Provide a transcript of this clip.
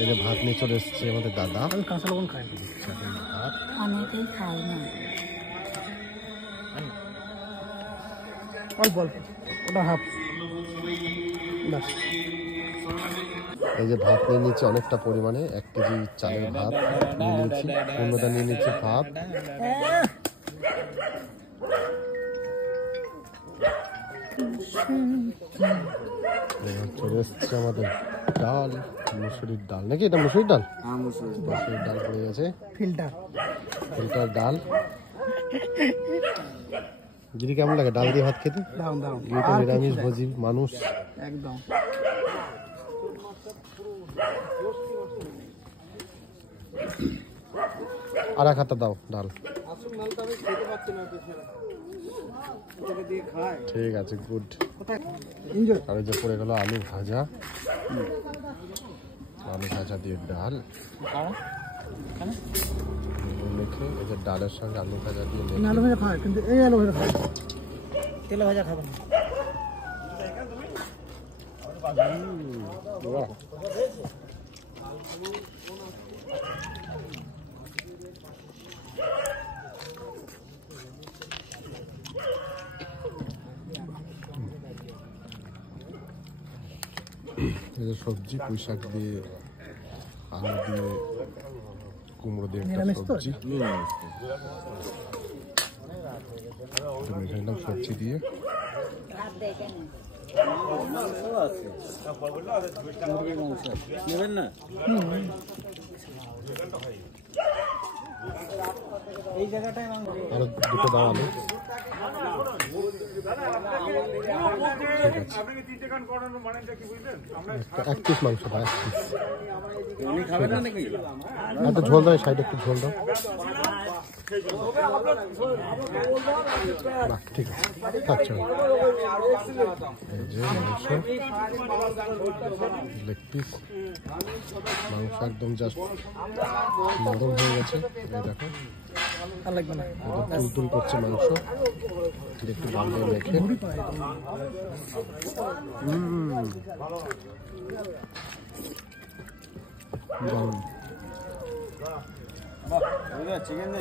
এই যে ভাত নিয়ে চলে এসেছে আমাদের দাদা। কাঁচা লবণ খাই ভাত অনেকেই খায় না, অল্প অল্প, ওটা হাফ। এই যে ভাত নিয়ে নিয়েছি অনেকটা পরিমাণে, 1 কেজি চালের ভাত নিয়ে নিয়েছি। পূর্ণদা নিয়ে নিয়েছি ভাত। চলে এসছে আমাদের ডাল, মুসুরির ডাল নাকি? এটা মুসুরির ডাল, মুসুরির ডাল পড়ে গেছে, ফিল্টার ডাল। দিদি কেমন লাগে ডাল দিয়ে ভাত খেতে? দিদি তো নিরামিষ ভোজি মানুষ একদম। আর এক হাতে দাও ডাল। ঠিক আছে, গুড। আর এই যে পড়ে গেল আলু ভাজা, আলু ভাজা দিয়ে ডাল মেখে, এই যে ডালের সঙ্গে আলু ভাজা দিয়ে আলু ভাজা খায়, কিন্তু এই আলু ভাজা খায়, তেলে ভাজা খাবো না। সবজি পুঁই শাক দিয়ে, আলু দিয়ে, কুমড়ো দিয়ে একটা সবজি, মেখে সবজি দিয়ে। আরো দুটো দাও আলু। এক পিস মাংস দাও, 1 পিস। একটু ঝোল দাও, সাইডে একটু ঝোল দাও। ঠিক আছে, আচ্ছা। এই যে মাংস, লেগ পিস মাংস একদম জাস্ট নরম হয়ে গেছে। এই দেখো তুল করছে মাংস, একটু ডাল দিয়ে মেখে। চিকেন